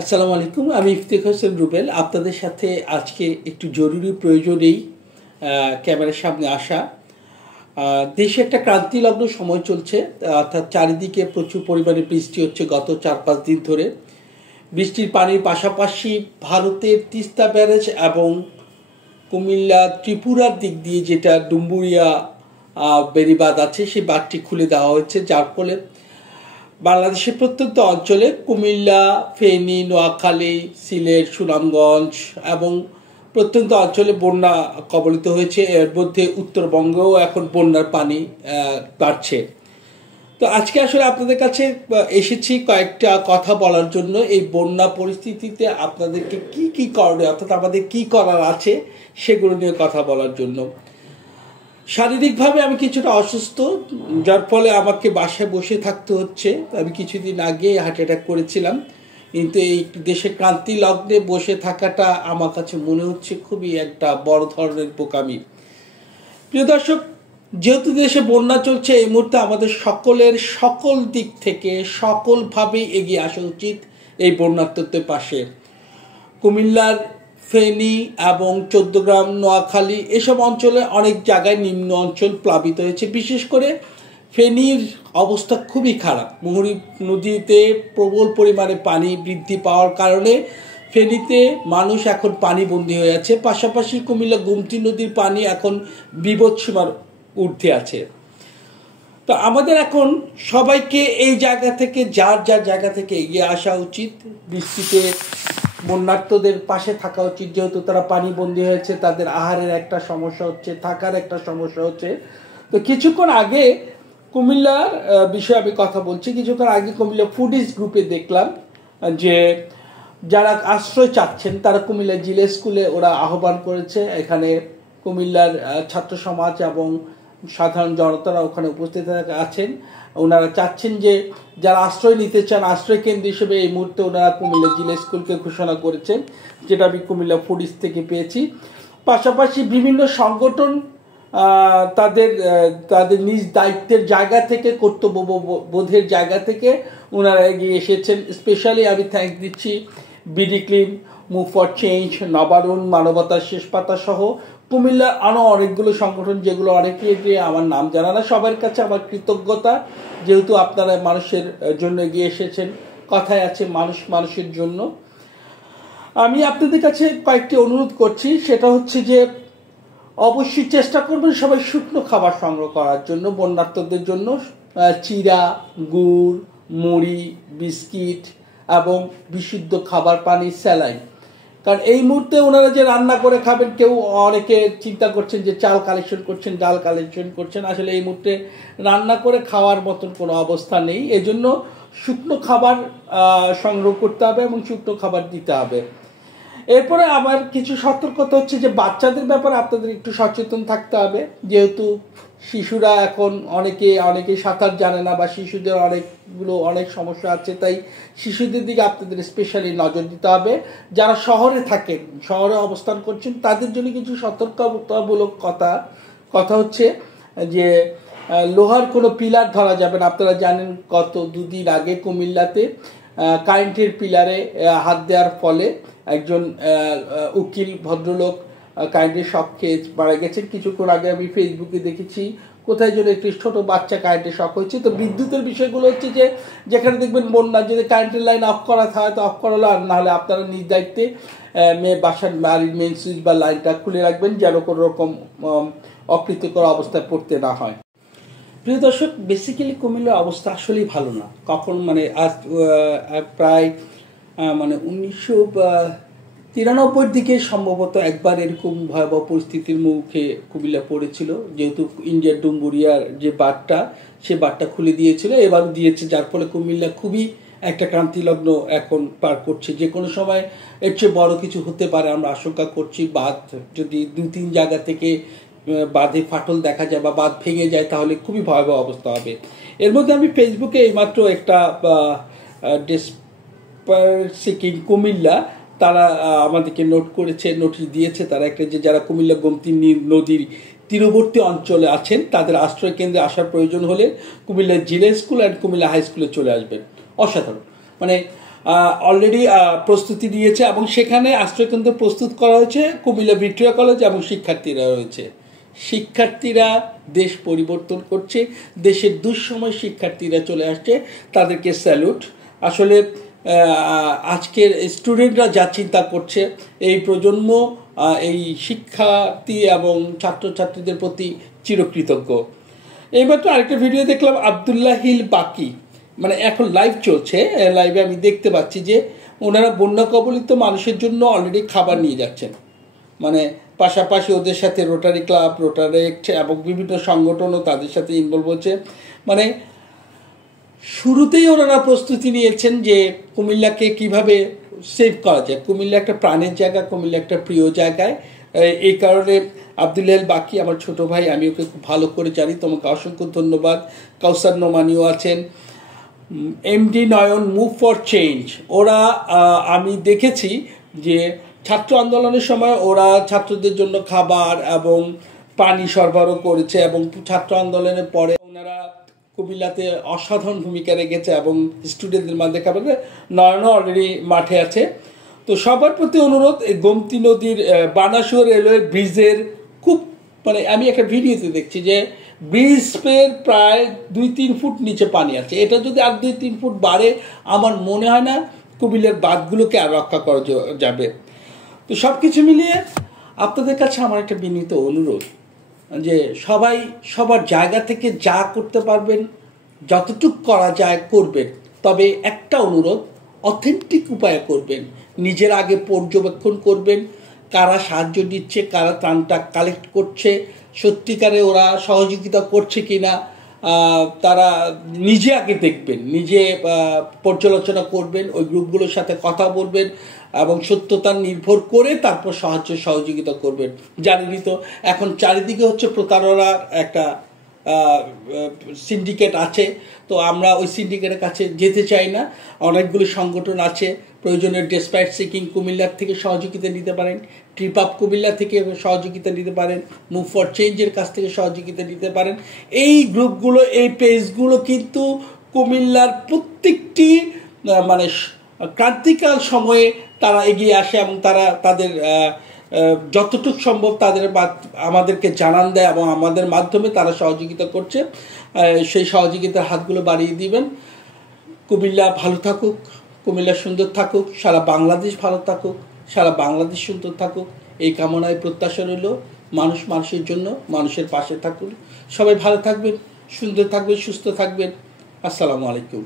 আসসালামু আলাইকুম, আমি ইফতেখার হোসেন রুবেল। আপনাদের সাথে আজকে একটু জরুরি প্রয়োজনেই ক্যামেরার সামনে আসা। দেশে একটা ক্রান্তিলগ্ন সময় চলছে, অর্থাৎ চারিদিকে প্রচুর পরিমাণে বৃষ্টি হচ্ছে গত 4-5 দিন ধরে। বৃষ্টির পানির পাশাপাশি ভারতের তিস্তা ব্যারেজ এবং কুমিল্লা ত্রিপুরার দিক দিয়ে যেটা ডুম্বুরিয়া বেড়িবাঁধ আছে, সেই বাঁধটি খুলে দেওয়া হয়েছে, যার ফলে বাংলাদেশের প্রত্যন্ত অঞ্চলে কুমিল্লা, ফেনী, নোয়াখালী, সিলেট, সুনামগঞ্জ এবং প্রত্যন্ত অঞ্চলে বন্যা কবলিত হয়েছে। এর মধ্যে উত্তরবঙ্গেও এখন বন্যার পানি বাড়ছে। তো আজকে আসলে আপনাদের কাছে এসেছি কয়েকটা কথা বলার জন্য। এই বন্যা পরিস্থিতিতে আপনাদেরকে কি কি করণীয়, অর্থাৎ আমাদের কি করার আছে সেগুলো নিয়ে কথা বলার জন্য। শারীরিকভাবে আমি কিছুটা অসুস্থ, যার ফলে আমাকে বাসায় বসে থাকতে হচ্ছে। আমি কিছুদিন আগে হার্ট অ্যাটাক করেছিলাম, কিন্তু এই দেশে ক্রান্তি লগ্নে বসে থাকাটা আমার কাছে মনে হচ্ছে খুবই একটা বড় ধরনের বোকামি। প্রিয় দর্শক, যেহেতু দেশে বন্যা চলছে, এই মুহূর্তে আমাদের সকলের সকল দিক থেকে সকলভাবেই এগিয়ে আসা উচিত এই বন্যার্তদের পাশে। কুমিল্লার ফেনী এবং চৌদ্দগ্রাম, নোয়াখালী এসব অঞ্চলে অনেক জায়গায় নিম্ন অঞ্চল প্লাবিত হয়েছে। বিশেষ করে ফেনীর অবস্থা খুবই খারাপ। মুহুরী নদীতে প্রবল পরিমাণে পানি বৃদ্ধি পাওয়ার কারণে ফেনীতে মানুষ এখন পানিবন্দী হয়ে আছে। পাশাপাশি কুমিল্লা গোমতী নদীর পানি এখন বিপদসীমার ঊর্ধ্বে আছে। তো আমাদের এখন সবাইকে এই জায়গা থেকে যার যার জায়গা থেকে এগিয়ে আসা উচিত। বৃষ্টিতে বন্যার্তদের পাশে থাকা উচিত, যেহেতু তারা পানিবন্দী হয়েছে, তাদের আহারের একটা সমস্যা হচ্ছে, থাকার একটা সমস্যা হচ্ছে। তো কিছুক্ষণ আগে কুমিল্লার বিষয়ে আমি কথা বলছি। কিছুক্ষণ আগে কুমিল্লা ফুডিজ গ্রুপে দেখলাম যে যারা আশ্রয় চাচ্ছেন তারা কুমিল্লা জিলা স্কুলে ওরা আহ্বান করেছে। এখানে কুমিল্লার ছাত্র সমাজ এবং সাধারণ জনতারা ওখানে উপস্থিত আছেন। ওনারা চাচ্ছেন যে যারা আশ্রয় নিতে চান, আশ্রয় কেন্দ্র হিসেবে এই মুহূর্তে ওনারা কুমিল্লা জিলা স্কুলকে ঘোষণা করেছেন, যেটা আমি কুমিল্লা ফুডিজ থেকে পেয়েছি। পাশাপাশি বিভিন্ন সংগঠন তাদের নিজ দায়িত্বের জায়গা থেকে, কর্তব্যবোধের জায়গা থেকে ওনারা এগিয়ে এসেছেন। স্পেশালি আমি থ্যাঙ্ক দিচ্ছি BD clean, move for change, Nabarun, মানবতার শেষ পাতা সহ কুমিল্লার আরও অনেকগুলো সংগঠন, যেগুলো অনেকে যে আমার নাম জানা না। সবার কাছে আমার কৃতজ্ঞতা, যেহেতু আপনারা মানুষের জন্য এগিয়ে এসেছেন। কথায় আছে মানুষ মানুষের জন্য। আমি আপনাদের কাছে কয়েকটি অনুরোধ করছি, সেটা হচ্ছে যে অবশ্যই চেষ্টা করবেন সবাই শুকনো খাবার সংগ্রহ করার জন্য বন্যার্তদের জন্য। চিড়া, গুড়, মুড়ি, বিস্কিট এবং বিশুদ্ধ খাবার পানি, স্যালাইন। কারণ এই মুহূর্তে ওনারা যে রান্না করে খাবেন, অনেকে চিন্তা করছেন যে চাল কালেকশন করছেন, ডাল কালেকশন করছেন, আসলে এই মুহূর্তে রান্না করে খাওয়ার মতন কোনো অবস্থা নেই। এজন্য শুকনো খাবার সংগ্রহ করতে হবে এবং শুকনো খাবার দিতে হবে। এরপরে আমার কিছু সতর্কতা হচ্ছে যে বাচ্চাদের ব্যাপারে আপনাদের একটু সচেতন থাকতে হবে, যেহেতু শিশুরা এখন অনেকে সাঁতার জানে না, বা শিশুদের অনেক সমস্যা আছে। তাই শিশুদের দিকে আপনাদের স্পেশালি নজর দিতে হবে। যারা শহরে থাকেন, শহরে অবস্থান করছেন, তাদের জন্য কিছু সতর্কতামূলক কথা হচ্ছে যে লোহার কোনো পিলার ধরা যাবে না। আপনারা জানেন গত 2 দিন আগে কুমিল্লাতে কারেন্টের পিলারে হাত দেওয়ার ফলে একজন উকিল ভদ্রলোক কারেন্টের শক খেয়ে মারা গেছেন। কিছুক্ষণ আগে আমি ফেসবুকে দেখেছি কোথায় যেন একটি ছোট বাচ্চা কারেন্টের শক হয়েছে। তো বিদ্যুতের বিষয়গুলো হচ্ছে যে যেখানে দেখবেন বন্যা, যদি কারেন্টের লাইন অফ করা হয় তো অফ করালো, আর নাহলে আপনারা নিজ দায়িত্বে বাড়ির মেন সুইচ বা লাইনটা খুলে রাখবেন, যেন কোনো রকম অপ্রীতিকর অবস্থায় পড়তে না হয়। প্রিয় দর্শক, বেসিক্যালি কুমিল্লার অবস্থা আসলেই ভালো না। কখন আজ প্রায় 1993 দিকে সম্ভবত একবার এরকম ভয়াবহ পরিস্থিতির মুখে কুমিল্লা পড়েছিল, যেহেতু ইন্ডিয়ার ডুম্বুরিয়ার যে বাঁধটা, সে বাঁধটা খুলে দিয়েছিল, এবার দিয়েছে, যার ফলে কুমিল্লা খুবই একটা ক্রান্তিলগ্ন এখন পার করছে। যে কোনো সময় এর চেয়ে বড় কিছু হতে পারে আমরা আশঙ্কা করছি। বাঁধ যদি 2-3 জায়গা থেকে বাঁধে ফাটল দেখা যায় বা বাঁধ ভেঙে যায়, তাহলে খুবই ভয়াবহ অবস্থা হবে। এর মধ্যে আমি ফেসবুকে এইমাত্র একটা সিকিং কুমিল্লা, তারা আমাদেরকে নোটিশ দিয়েছে, তারা একটা যে যারা কুমিল্লা গোমতী নদীর তীরবর্তী অঞ্চলে আছেন তাদের আশ্রয় কেন্দ্রে আসার প্রয়োজন হলে কুমিল্লা জিলা স্কুল অ্যান্ড কুমিল্লা হাই স্কুলে চলে আসবেন। অসাধারণ, অলরেডি প্রস্তুতি নিয়েছে এবং সেখানে আশ্রয়কেন্দ্র প্রস্তুত করা হয়েছে কুমিল্লা ভিক্টোরিয়া কলেজ এবং শিক্ষার্থীরা রয়েছে। শিক্ষার্থীরা দেশ পরিবর্তন করছে, দেশের দুঃসময় শিক্ষার্থীরা চলে আসছে, তাদেরকে স্যালুট। আসলে আজকের স্টুডেন্টরা যা চিন্তা করছে, এই প্রজন্ম এই শিক্ষার্থী এবং ছাত্রছাত্রীদের প্রতি চিরকৃতজ্ঞ। এইমাত্র আরেকটা ভিডিও দেখলাম আব্দুল্লাহিল বাকি, মানে এখন লাইভ চলছে, লাইভে আমি দেখতে পাচ্ছি যে ওনারা বন্যা কবলিত মানুষের জন্য অলরেডি খাবার নিয়ে যাচ্ছেন। মানে পাশাপাশি ওদের সাথে রোটারি ক্লাব, রোটারেক্ট এবং বিভিন্ন সংগঠনও তাদের সাথে ইনভলভ হচ্ছে। মানে শুরুতেই ওনারা প্রস্তুতি নিয়েছেন যে কুমিল্লাকে কিভাবে সেভ করা যায়। কুমিল্লা একটা প্রাণের জায়গা, কুমিল্লা একটা প্রিয় জায়গায়। এই কারণে আব্দুল্লাহ বাকি আমার ছোট ভাই, আমি ওকে খুব ভালো করে জানি, তোমাকে অসংখ্য ধন্যবাদ। কাউসার নোমানিও আছেন, MD Nayan, move for change. ওরা আমি দেখেছি যে ছাত্র আন্দোলনের সময় ওরা ছাত্রদের জন্য খাবার এবং পানি সরবরাহ করেছে এবং ছাত্র আন্দোলনের পরে ওনারা কুমিল্লাতে অসাধারণ ভূমিকা রেখেছে এবং স্টুডেন্টদের মাঝে খাবার। নয়নও অলরেডি মাঠে আছে। তো সবার প্রতি অনুরোধ, এই গোমতী নদীর বানাসুর রেলওয়ে ব্রিজের খুব মানে আমি একটা ভিডিওতে দেখছি যে ব্রিজের প্রায় 2-3 ফুট নিচে পানি আছে। এটা যদি আর 2-3 ফুট বাড়ে আমার মনে হয় না কুমিল্লার বাঁধগুলোকে আর রক্ষা করা যাবে। তো সব কিছু মিলিয়ে আপনাদের কাছে আমার একটা বিনীত অনুরোধ যে সবাই সবার জায়গা থেকে যা করতে পারবেন, যতটুকু করা যায় করবেন। তবে একটা অনুরোধ, অথেন্টিক উপায়ে করবেন। নিজের আগে পর্যবেক্ষণ করবেন কারা সাহায্য দিচ্ছে, কারা ত্রাণটা কালেক্ট করছে, সত্যিকারে ওরা সহযোগিতা করছে কিনা তারা নিজে আগে দেখবেন, নিজে পর্যালোচনা করবেন, ওই গ্রুপগুলোর সাথে কথা বলবেন এবং সত্যতা নির্ভর করে তারপর সাহায্য সহযোগিতা করবেন। জানেনই তো এখন চারিদিকে হচ্ছে প্রতারণার একটা সিন্ডিকেট আছে। তো আমরা ওই সিন্ডিকেটের কাছে যেতে চাই না। অনেকগুলো সংগঠন আছে, প্রয়োজনে ডেসপাইট সিকিং কুমিল্লার থেকে সহযোগিতা নিতে পারেন, ট্রিপ আপ কুমিল্লা থেকে সহযোগিতা নিতে পারেন, মুভ ফর চেঞ্জের কাছ থেকে সহযোগিতা নিতে পারেন। এই গ্রুপগুলো, এই পেজগুলো কিন্তু কুমিল্লার প্রত্যেকটি মানে ক্রান্তিকাল সময়ে তারা এগিয়ে আসে এবং তারা তাদের যতটুকু সম্ভব তাদের আমাদেরকে জানান দেয় এবং আমাদের মাধ্যমে তারা সহযোগিতা করছে। সেই সহযোগিতার হাতগুলো বাড়িয়ে দিবেন। কুমিল্লা ভালো থাকুক, কুমিল্লা সুন্দর থাকুক, সারা বাংলাদেশ ভালো থাকুক, সারা বাংলাদেশ সুন্দর থাকুক, এই কামনায় প্রত্যাশা রইল। মানুষ মানুষের জন্য, মানুষের পাশে থাকুন। সবাই ভালো থাকবেন, সুন্দর থাকবেন, সুস্থ থাকবেন। আসসালামু আলাইকুম।